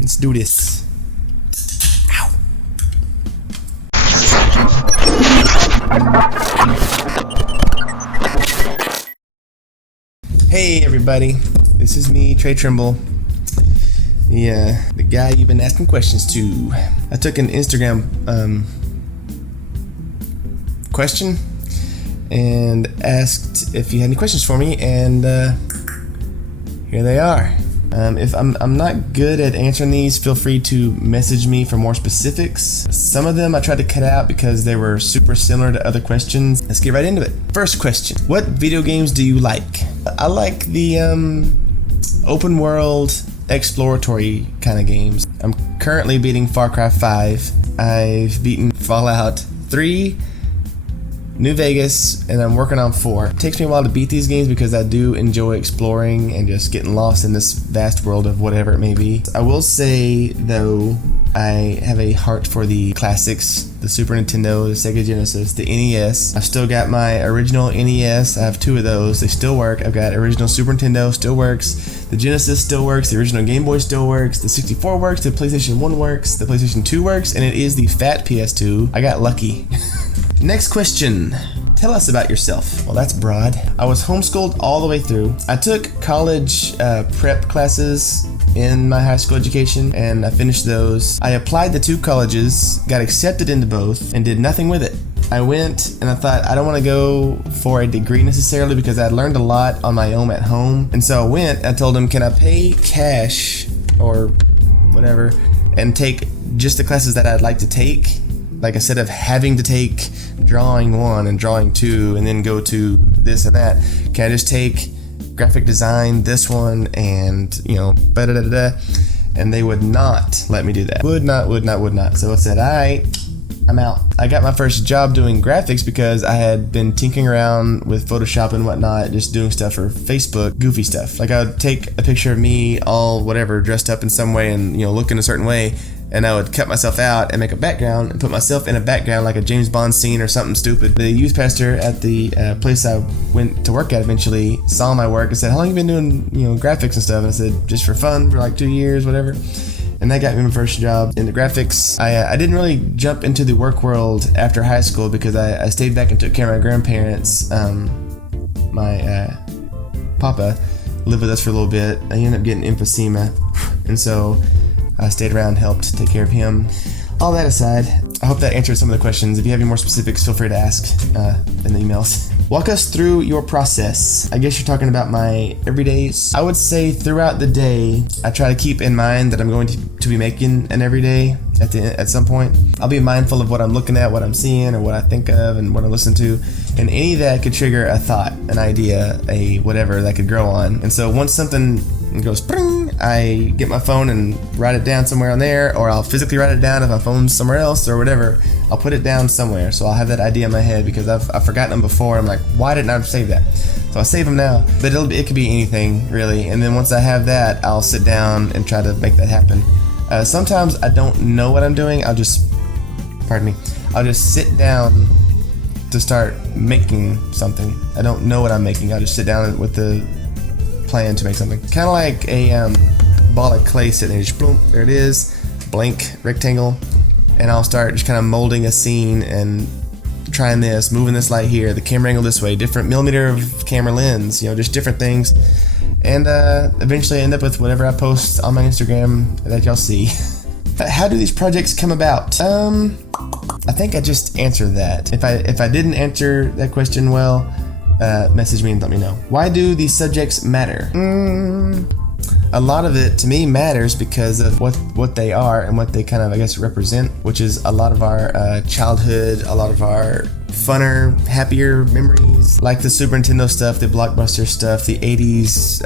Let's do this. Ow. Hey everybody, this is me, Trey Trimble. The guy you've been asking questions to. I took an Instagram question and asked if you had any questions for me, and here they are. If I'm not good at answering these, feel free to message me for more specifics. Some of them I tried to cut out because they were super similar to other questions. Let's get right into it. First question: what video games do you like? I like the open world exploratory kind of games. I'm currently beating Far Cry 5. I've beaten Fallout 3, New Vegas, and I'm working on 4. It takes me a while to beat these games because I do enjoy exploring and just getting lost in this vast world of whatever it may be. I will say, though, I have a heart for the classics, the Super Nintendo, the Sega Genesis, the NES. I've still got my original NES. I have 2 of those. They still work. I've got original Super Nintendo, still works. The Genesis still works. The original Game Boy still works. The 64 works. The PlayStation 1 works. The PlayStation 2 works. And it is the fat PS2. I got lucky. Next question. Tell us about yourself. Well, that's broad. I was homeschooled all the way through. I took college prep classes in my high school education, and I finished those. I applied to 2 colleges, got accepted into both, and did nothing with it. I went and I thought, I don't want to go for a degree necessarily because I learned a lot on my own at home. And so I went, I told them, can I pay cash or whatever and take just the classes that I'd like to take? Like, instead of having to take drawing 1 and drawing 2 and then go to this and that, can I just take graphic design, this one, and, da-da-da-da-da? And they would not let me do that. Would not. So I said, all right, I'm out. I got my first job doing graphics because I had been tinkering around with Photoshop and whatnot, just doing stuff for Facebook, goofy stuff. Like, I would take a picture of me all whatever, dressed up in some way and, looking a certain way, and I would cut myself out and make a background and put myself in a background like a James Bond scene or something stupid. The youth pastor at the place I went to work at eventually saw my work and said, how long have you been doing, graphics and stuff? And I said, just for fun, for like 2 years, whatever. And that got me my first job in the graphics. I didn't really jump into the work world after high school because I stayed back and took care of my grandparents. My papa lived with us for a little bit. I ended up getting emphysema, and so I stayed around, helped take care of him. All that aside, I hope that answers some of the questions. If you have any more specifics, feel free to ask in the emails. Walk us through your process. I guess you're talking about my everydays. I would say throughout the day, I try to keep in mind that I'm going to be making an everyday at some point. I'll be mindful of what I'm looking at, what I'm seeing, or what I think of, and what I listen to. And any of that could trigger a thought, an idea, a whatever that could grow on. And so once something goes, pring, I get my phone and write it down somewhere on there, or I'll physically write it down if my phone's somewhere else or whatever. I'll put it down somewhere, so I'll have that idea in my head because I've forgotten them before. I'm like, why didn't I save that? So I'll save them now, but it could be anything really. And then once I have that, I'll sit down and try to make that happen. Sometimes I don't know what I'm doing. I'll just sit down to start making something. I don't know what I'm making. I'll just sit down with the plan to make something. Kind of like a ball of clay sitting there, just boom, there it is, blank rectangle, and I'll start just kind of molding a scene and trying this, moving this light here, the camera angle this way, different millimeter of camera lens, just different things, and eventually end up with whatever I post on my Instagram that y'all see. How do these projects come about? I think I just answered that. If I didn't answer that question well, message me and let me know. Why do these subjects matter? A lot of it to me matters because of what they are and what they kind of, I guess, represent, which is a lot of our childhood, a lot of our funner, happier memories, like the Super Nintendo stuff, the Blockbuster stuff, the 80s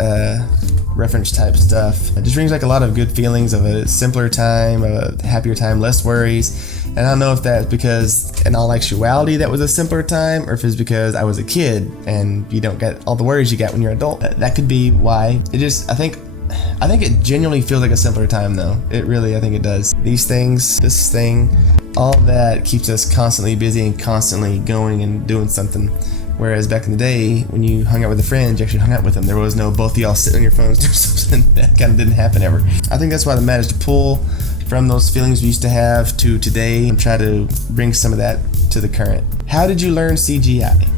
reference type stuff. It just brings like a lot of good feelings of a simpler time, a happier time, less worries. And I don't know if that's because in all actuality that was a simpler time, or if it's because I was a kid and you don't get all the worries you get when you're an adult. That could be why. I think it genuinely feels like a simpler time though. It really, I think it does. These things, this thing, all that keeps us constantly busy and constantly going and doing something. Whereas back in the day, when you hung out with a friend, you actually hung out with them. There was no both of y'all sitting on your phones doing something. That kind of didn't happen ever. I think that's why the managed to pull from those feelings we used to have to today and try to bring some of that to the current. How did you learn CGI?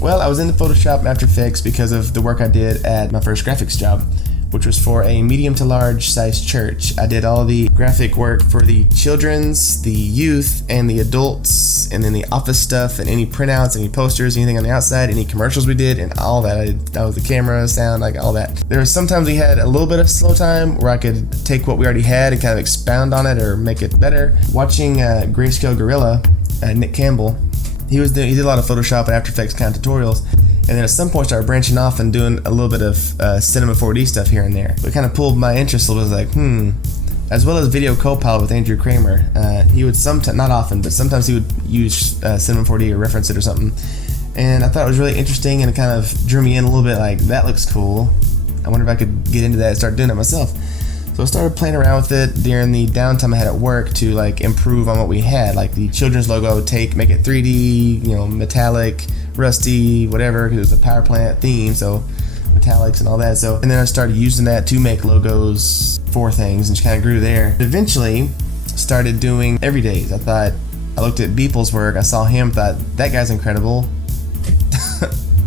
Well, I was into Photoshop and After Effects because of the work I did at my first graphics job, which was for a medium to large size church. I did all the graphic work for the children's, the youth, and the adults, and then the office stuff, and any printouts, any posters, anything on the outside, any commercials we did, and all that. That was the camera, sound, like all that. There was sometimes we had a little bit of slow time where I could take what we already had and kind of expound on it or make it better. Watching Grayscale Gorilla, Nick Campbell, he did a lot of Photoshop and After Effects kind of tutorials. And then at some point started branching off and doing a little bit of Cinema 4D stuff here and there. It kind of pulled my interest a little bit. Like, as well as Video Copilot with Andrew Kramer. He would sometimes, not often, but sometimes he would use Cinema 4D or reference it or something. And I thought it was really interesting, and it kind of drew me in a little bit. Like, that looks cool. I wonder if I could get into that and start doing it myself. So I started playing around with it during the downtime I had at work to like improve on what we had. Like the children's logo, I would make it 3D, metallic, rusty, whatever, because it was a power plant theme, so metallics and all that. So, and then I started using that to make logos for things and just kind of grew there. Eventually started doing everydays. I looked at Beeple's work, I saw him, thought that guy's incredible.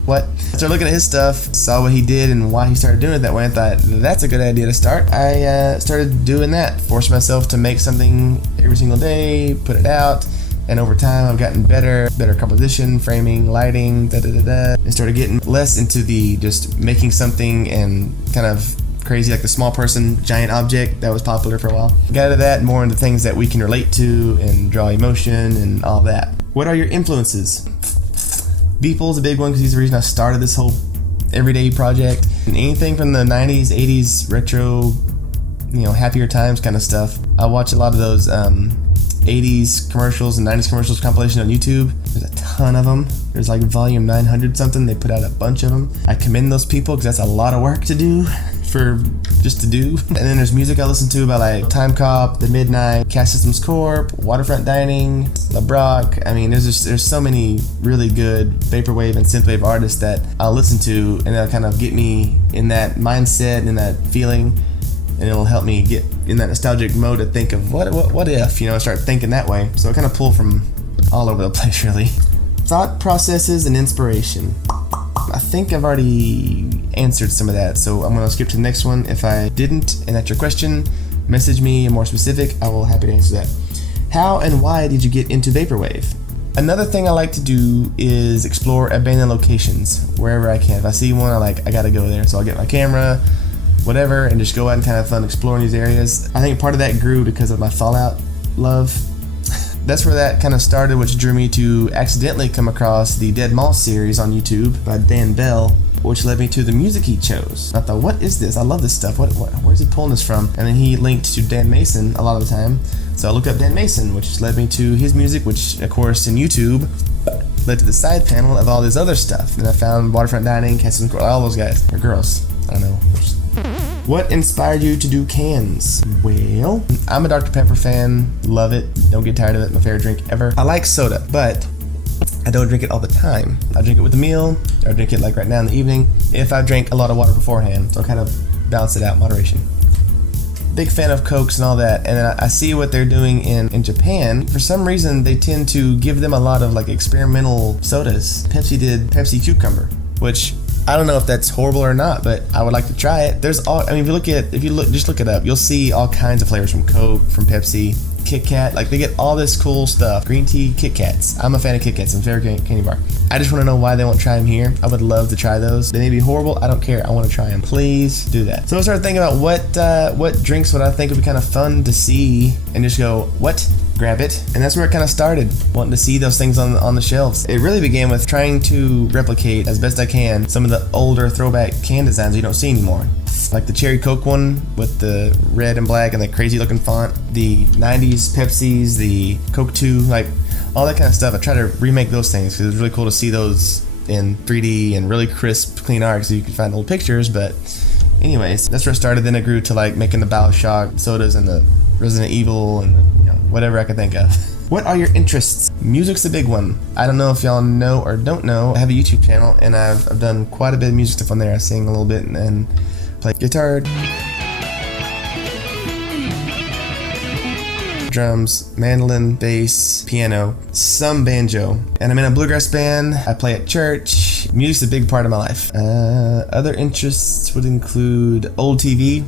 What? I started looking at his stuff, saw what he did and why he started doing it that way, and thought that's a good idea to start. I started doing that, forced myself to make something every single day, put it out. And over time, I've gotten better composition, framing, lighting, and started getting less into the just making something and kind of crazy, like the small person, giant object that was popular for a while. Got out of that, more into things that we can relate to and draw emotion and all that. What are your influences? Beeple's a big one because he's the reason I started this whole everyday project. And anything from the 90s, 80s, retro, happier times kind of stuff. I watch a lot of those 80s commercials and 90s commercials compilation on YouTube. There's a ton of them. There's like volume 900 something. They put out a bunch of them. I commend those people because that's a lot of work to do to do. And then there's music I listen to by like Time Cop, The Midnight, Cast Systems Corp, Waterfront Dining, LeBrock. I mean, there's so many really good vaporwave and synthwave artists that I'll listen to, and they'll kind of get me in that mindset and in that feeling. And it'll help me get in that nostalgic mode to think of what if, start thinking that way. So I kind of pull from all over the place, really. Thought processes and inspiration. I think I've already answered some of that, so I'm going to skip to the next one. If I didn't, and that's your question, message me more specific. I will happy to answer that. How and why did you get into vaporwave? Another thing I like to do is explore abandoned locations wherever I can. If I see one, I gotta go there. So I'll get my camera, whatever, and just go out and kind of fun exploring these areas. I think part of that grew because of my Fallout love. That's where that kind of started, which drew me to accidentally come across the Dead Mall series on YouTube by Dan Bell, which led me to the music he chose. I thought, what is this? I love this stuff. Where's he pulling this from? And then he linked to Dan Mason a lot of the time. So I looked up Dan Mason, which led me to his music, which of course in YouTube led to the side panel of all this other stuff. And I found Waterfront Dining, Castle, all those guys, or girls, I don't know. What inspired you to do cans? Well, I'm a Dr. Pepper fan, love it, don't get tired of it, my favorite drink ever. I like soda, but I don't drink it all the time. I drink it with a meal, or I drink it like right now in the evening, if I drank a lot of water beforehand, so I kind of balance it out in moderation. Big fan of Cokes and all that, and then I see what they're doing in Japan. For some reason, they tend to give them a lot of like experimental sodas. Pepsi did Pepsi Cucumber, which I don't know if that's horrible or not, but I would like to try it. Just look it up, you'll see all kinds of flavors from Coke, from Pepsi, Kit Kat. Like they get all this cool stuff. Green tea, Kit Kats. I'm a fan of Kit Kats. I'm a favorite candy bar. I just want to know why they won't try them here. I would love to try those. They may be horrible. I don't care. I want to try them. Please do that. So I started thinking about what drinks would I think would be kind of fun to see, and just go, what? Grab it. And that's where it kind of started, wanting to see those things on the shelves. It really began with trying to replicate as best I can some of the older throwback can designs you don't see anymore. Like the Cherry Coke one with the red and black and the crazy looking font, the 90s Pepsis, the Coke 2, like all that kind of stuff. I try to remake those things because it was really cool to see those in 3D and really crisp, clean art, so you can find old pictures. But anyways, that's where it started. Then it grew to like making the BioShock sodas and the Resident Evil and whatever I could think of. What are your interests? Music's a big one. I don't know if y'all know or don't know, I have a YouTube channel and I've done quite a bit of music stuff on there. I sing a little bit and play guitar, drums, mandolin, bass, piano, some banjo, and I'm in a bluegrass band. I play at church. Music's a big part of my life. Other interests would include old TV.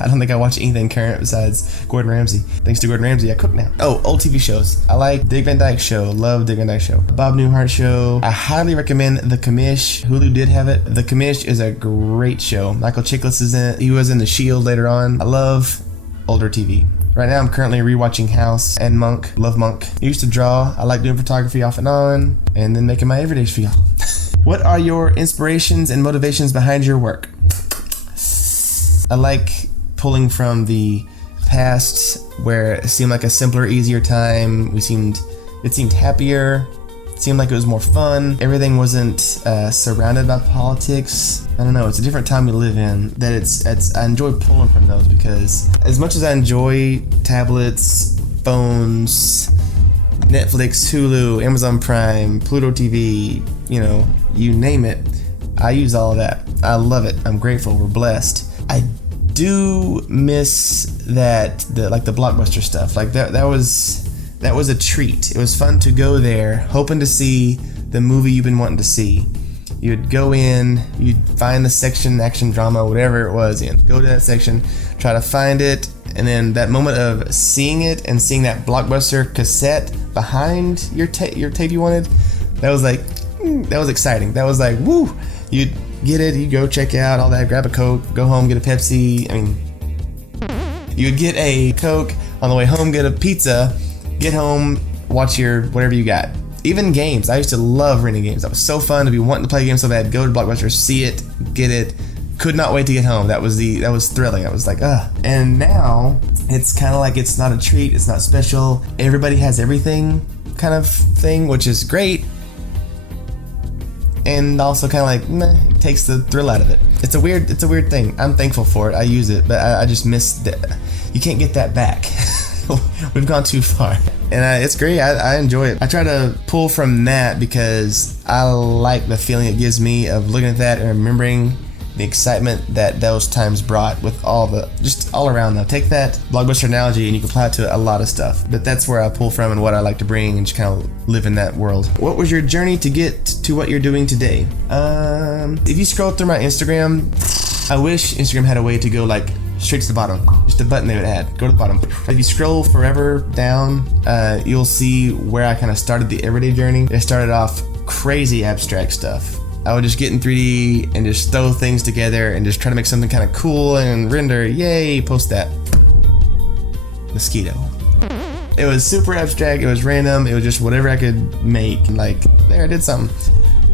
I don't think I watch anything current besides Gordon Ramsay. Thanks to Gordon Ramsay, I cook now. Oh, old TV shows. I like Dick Van Dyke Show. Love Dick Van Dyke Show. Bob Newhart Show. I highly recommend The Commish. Hulu did have it. The Commish is a great show. Michael Chiklis is in it. He was in The Shield later on. I love older TV. Right now I'm currently rewatching House and Monk. Love Monk. I used to draw. I like doing photography off and on, and then making my everydays for y'all. What are your inspirations and motivations behind your work? I like pulling from the past where it seemed like a simpler, easier time. It seemed happier. It seemed like it was more fun. Everything wasn't surrounded by politics. I don't know, it's a different time we live in. I enjoy pulling from those because as much as I enjoy tablets, phones, Netflix, Hulu, Amazon Prime, Pluto TV, you name it, I use all of that. I love it. I'm grateful. We're blessed. I do miss the Blockbuster stuff. Like that was a treat. It was fun to go there, hoping to see the movie you've been wanting to see. You'd go in, you'd find the section, action, drama, whatever it was in. Go to that section, try to find it, and then that moment of seeing it and seeing that Blockbuster cassette behind your tape you wanted, that was exciting. That was like, woo! You'd get it, you go check out all that, grab a Coke, go home, get a Pepsi. You'd get a Coke on the way home, get a pizza, get home, watch your whatever you got. Even games. I used to love renting games. That was so fun to be wanting to play games so bad. Go to Blockbuster, see it, get it. Could not wait to get home. That was thrilling. I was like, ugh. And now it's kind of like it's not a treat. It's not special. Everybody has everything kind of thing, which is great. And also kind of like, meh, it takes the thrill out of it. It's a weird thing. I'm thankful for it. I use it, but I just miss that. You can't get that back. We've gone too far. And it's great. I enjoy it. I try to pull from that because I like the feeling it gives me of looking at that and remembering the excitement that those times brought with just all around though. Take that Blockbuster analogy and you can apply it to a lot of stuff. But that's where I pull from and what I like to bring and just kind of live in that world. What was your journey to get to what you're doing today? If you scroll through my Instagram, I wish Instagram had a way to go like straight to the bottom. Just a button they would add. Go to the bottom. If you scroll forever down, you'll see where I kind of started the everyday journey. It started off crazy abstract stuff. I would just get in 3D and just throw things together and just try to make something kind of cool and render. Yay, post that. Mosquito. It was super abstract. It was random. It was just whatever I could make. Like, there, I did something.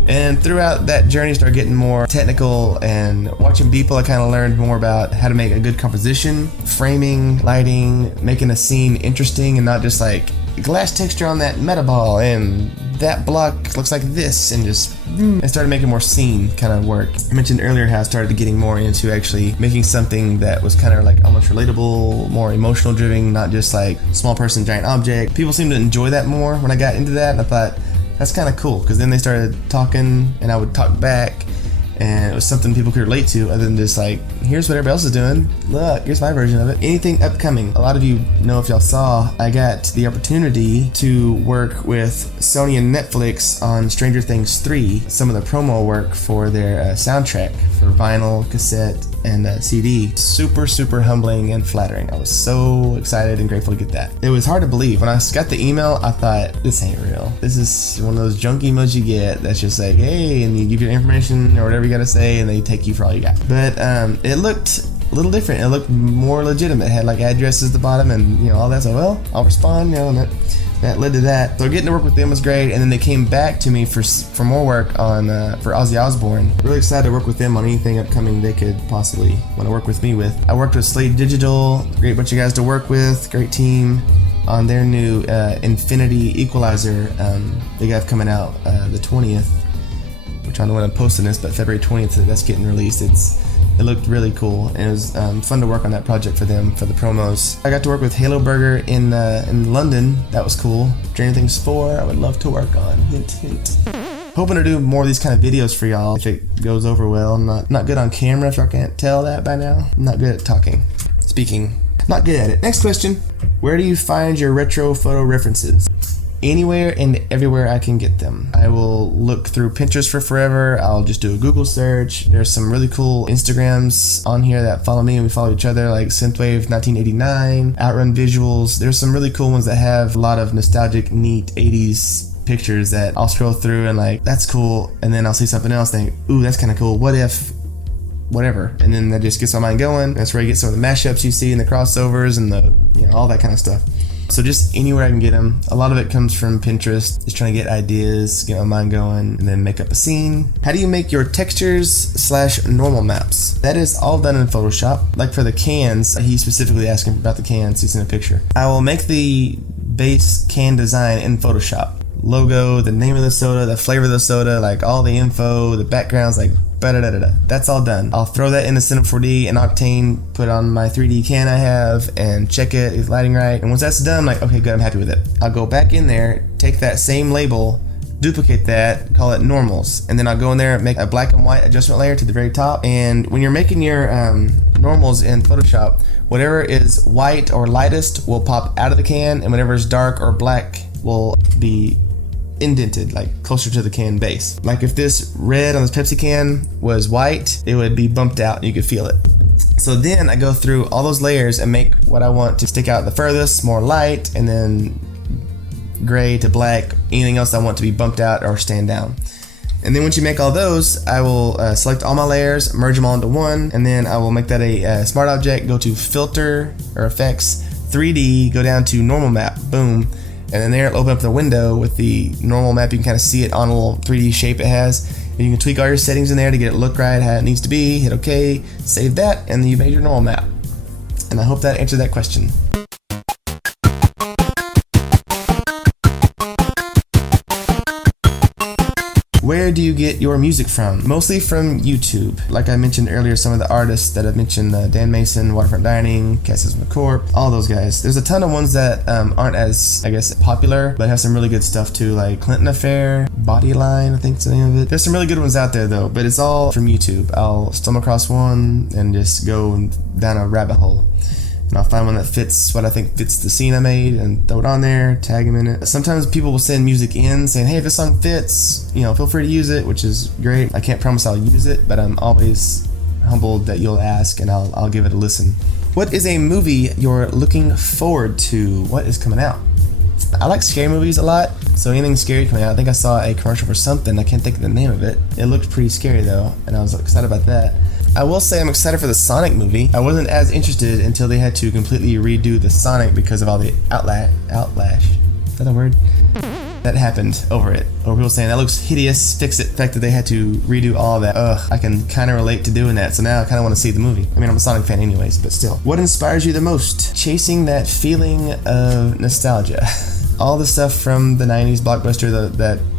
And throughout that journey, I started getting more technical and watching people. I kind of learned more about how to make a good composition, framing, lighting, making a scene interesting and not just like glass texture on that meta ball and that block looks like this, and just I started making more scene kind of work. I mentioned earlier how I started getting more into actually making something that was kind of like almost relatable, more emotional driven, not just like small person, giant object. People seemed to enjoy that more when I got into that, and I thought that's kind of cool because then they started talking and I would talk back, and it was something people could relate to other than just like, here's what everybody else is doing, look, here's my version of it. Anything upcoming. A lot of you know, if y'all saw, I got the opportunity to work with Sony and Netflix on Stranger Things 3, some of the promo work for their soundtrack for vinyl, cassette, and CD. Super humbling and flattering. I was so excited and grateful to get that. It was hard to believe. When I got the email, I thought, this ain't real. This is one of those junk emails you get that's just like, hey, and you give your information or whatever you gotta say, and they take you for all you got. But it looked a little different. It looked more legitimate. It had like addresses at the bottom and all that. So, well, I'll respond, and that led to that. So getting to work with them was great, and then they came back to me for more work on for Ozzy Osbourne. Really excited to work with them on anything upcoming they could possibly want to work with me with. I worked with Slate Digital, great bunch of guys to work with, great team on their new Infinity Equalizer they got coming out the 20th. Which I don't know when I'm posting this, but February 20th that's getting released. It's It looked really cool, and it was fun to work on that project for them for the promos. I got to work with Halo Burger in London. That was cool. Stranger Things 4, I would love to work on. Hint, hint. Hoping to do more of these kind of videos for y'all if it goes over well. I'm not good on camera, if y'all can't tell that by now. I'm not good at speaking. Not good at it. Next question. Where do you find your retro photo references? Anywhere and everywhere I can get them. I will look through Pinterest for forever. I'll just do a Google search. There's some really cool Instagrams on here that follow me and we follow each other, like Synthwave 1989, Outrun Visuals. There's some really cool ones that have a lot of nostalgic, neat 80s pictures that I'll scroll through and like, that's cool. And then I'll see something else and think, ooh, that's kind of cool. What if whatever? And then that just gets my mind going. That's where I get some of the mashups you see and the crossovers and the, all that kind of stuff. So just anywhere I can get them. A lot of it comes from Pinterest, just trying to get ideas, get my mind going, and then make up a scene. How do you make your textures/normal maps? That is all done in Photoshop. Like for the cans, he's specifically asking about the cans, he's in a picture. I will make the base can design in Photoshop. Logo, the name of the soda, the flavor of the soda, like all the info, the backgrounds, like da-da-da-da-da. That's all done. I'll throw that into Cinema 4D and Octane, put on my 3D can I have, and check it, is lighting right? And once that's done, I'm like, okay, good, I'm happy with it. I'll go back in there, take that same label, duplicate that, call it normals, and then I'll go in there and make a black and white adjustment layer to the very top. And when you're making your normals in Photoshop, whatever is white or lightest will pop out of the can, and whatever is dark or black will be indented, like closer to the can base. Like if this red on this Pepsi can was white, it would be bumped out and you could feel it. So then I go through all those layers and make what I want to stick out the furthest, more light, and then gray to black, anything else I want to be bumped out or stand down. And then once you make all those, I will select all my layers, merge them all into one, and then I will make that a smart object, go to filter or effects, 3D, go down to normal map, boom. And then there, it'll open up the window with the normal map. You can kind of see it on a little 3D shape it has. And you can tweak all your settings in there to get it look right, how it needs to be. Hit OK, save that, and then you made your normal map. And I hope that answered that question. Where do you get your music from? Mostly from YouTube. Like I mentioned earlier, some of the artists that I've mentioned, Dan Mason, Waterfront Dining, Cassis McCorp, all those guys. There's a ton of ones that aren't as, I guess, popular, but have some really good stuff too, like Clinton Affair, Bodyline, I think is the name of it. There's some really good ones out there though, but it's all from YouTube. I'll stumble across one and just go down a rabbit hole. And I'll find one that fits what I think fits the scene I made and throw it on there, tag them in it. Sometimes people will send music in saying, hey, if this song fits, feel free to use it, which is great. I can't promise I'll use it, but I'm always humbled that you'll ask and I'll give it a listen. What is a movie you're looking forward to? What is coming out? I like scary movies a lot, so anything scary coming out. I think I saw a commercial for something, I can't think of the name of it. It looked pretty scary though, and I was excited about that. I will say I'm excited for the Sonic movie. I wasn't as interested until they had to completely redo the Sonic because of all the outlash. Is that a word? That happened over it. Or people saying that looks hideous, fix it. The fact that they had to redo all that. I can kind of relate to doing that. So now I kind of want to see the movie. I mean, I'm a Sonic fan anyways, but still. What inspires you the most? Chasing that feeling of nostalgia. All the stuff from the 90s blockbuster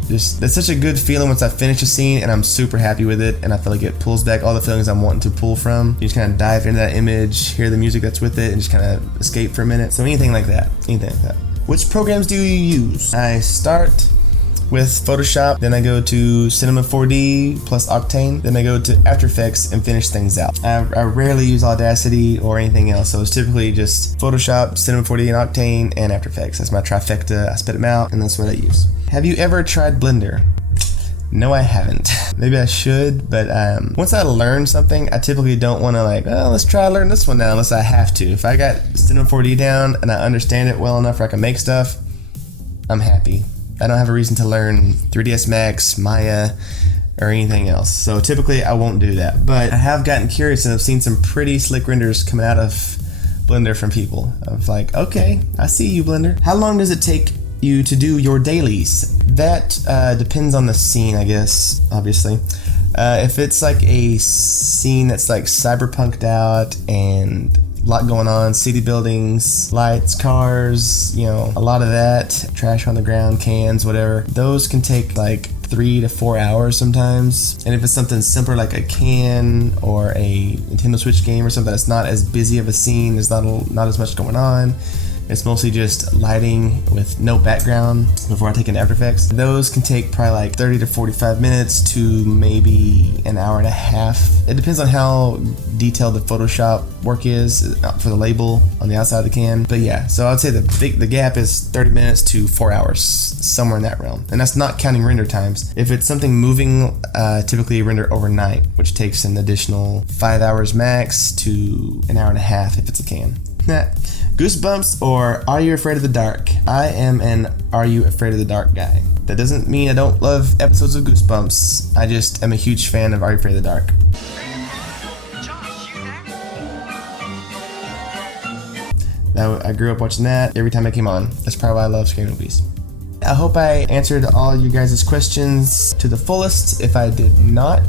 that's such a good feeling once I finish a scene and I'm super happy with it, and I feel like it pulls back all the feelings I'm wanting to pull from. You just kind of dive into that image, hear the music that's with it, and just kind of escape for a minute. So anything like that. Which programs do you use? I start with Photoshop, then I go to Cinema 4D plus Octane, then I go to After Effects and finish things out. I rarely use Audacity or anything else, so it's typically just Photoshop, Cinema 4D and Octane, and After Effects. That's my trifecta. I spit them out, and that's what I use. Have you ever tried Blender? No, I haven't. Maybe I should, but once I learn something, I typically don't want to let's try to learn this one now unless I have to. If I got Cinema 4D down and I understand it well enough where I can make stuff, I'm happy. I don't have a reason to learn 3ds Max, Maya, or anything else. So typically I won't do that. But I have gotten curious and I've seen some pretty slick renders coming out of Blender from people. Of like, okay, I see you, Blender. How long does it take you to do your dailies? That depends on the scene, I guess, obviously. If it's like a scene that's like cyberpunked out and a lot going on, city buildings, lights, cars, a lot of that, trash on the ground, cans, whatever. Those can take like 3 to 4 hours sometimes. And if it's something simpler like a can or a Nintendo Switch game or something that's not as busy of a scene, there's not as much going on, it's mostly just lighting with no background before I take in After Effects. Those can take probably like 30 to 45 minutes to maybe an hour and a half. It depends on how detailed the Photoshop work is for the label on the outside of the can. But yeah, so I'd say the gap is 30 minutes to 4 hours, somewhere in that realm. And that's not counting render times. If it's something moving, typically render overnight, which takes an additional 5 hours max to an hour and a half if it's a can. Goosebumps or Are You Afraid of the Dark? I am an Are You Afraid of the Dark guy. That doesn't mean I don't love episodes of Goosebumps. I just am a huge fan of Are You Afraid of the Dark. I grew up watching that every time it came on. That's probably why I love scary movies. I hope I answered all you guys' questions to the fullest. If I did not,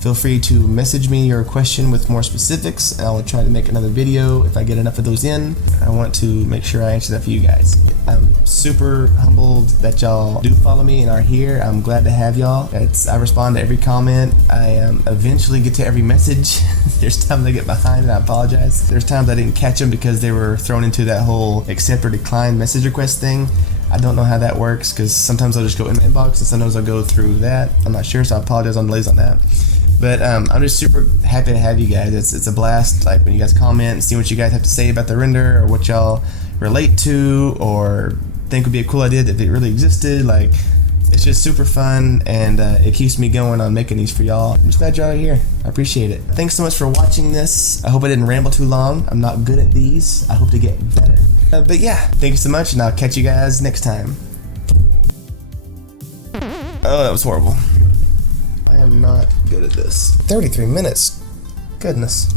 feel free to message me your question with more specifics, and I will try to make another video if I get enough of those in. I want to make sure I answer that for you guys. I'm super humbled that y'all do follow me and are here. I'm glad to have y'all. I respond to every comment. I eventually get to every message. There's times I get behind and I apologize. There's times I didn't catch them because they were thrown into that whole accept or decline message request thing. I don't know how that works because sometimes I'll just go in my inbox and sometimes I'll go through that. I'm not sure, so I apologize on delays on that. But I'm just super happy to have you guys. It's a blast, like when you guys comment and see what you guys have to say about the render or what y'all relate to or think would be a cool idea if it really existed. Like, it's just super fun, and it keeps me going on making these for y'all. I'm just glad y'all are here. I appreciate it. Thanks so much for watching this. I hope I didn't ramble too long. I'm not good at these. I hope to get better. But yeah, thank you so much, and I'll catch you guys next time. Oh, that was horrible. I am not good at this. 33 minutes. Goodness.